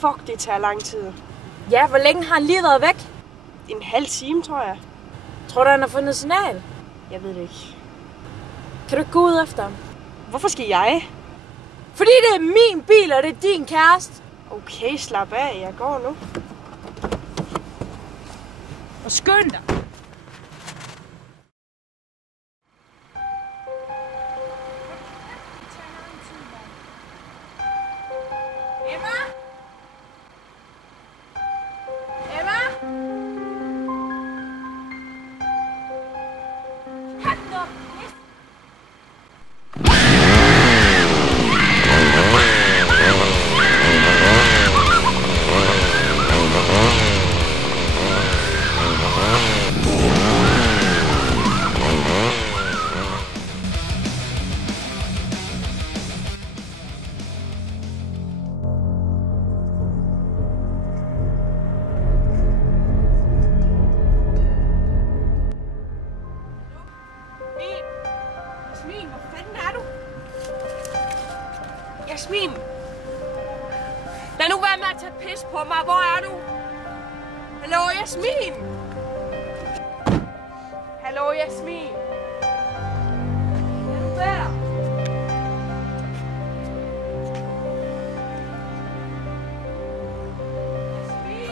Fuck, det tager lang tid. Ja, hvor længe har han lige været væk? En halv time, tror jeg. Tror du, han har fundet signal? Jeg ved det ikke. Kan du ikke gå ud efter ham? Hvorfor skal jeg? Fordi det er min bil, og det er din kæreste. Okay, slap af. Jeg går nu. Og skynd dig. Emma? Emma? Hold nu op. Jasmin, hvor fanden er du? Jasmin! Lad nu være med at tage pis på mig. Hvor er du? Hallo, Jasmin! Hallo, Jasmin! Er du der? Jasmin!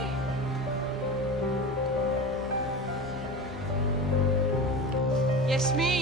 Jasmin!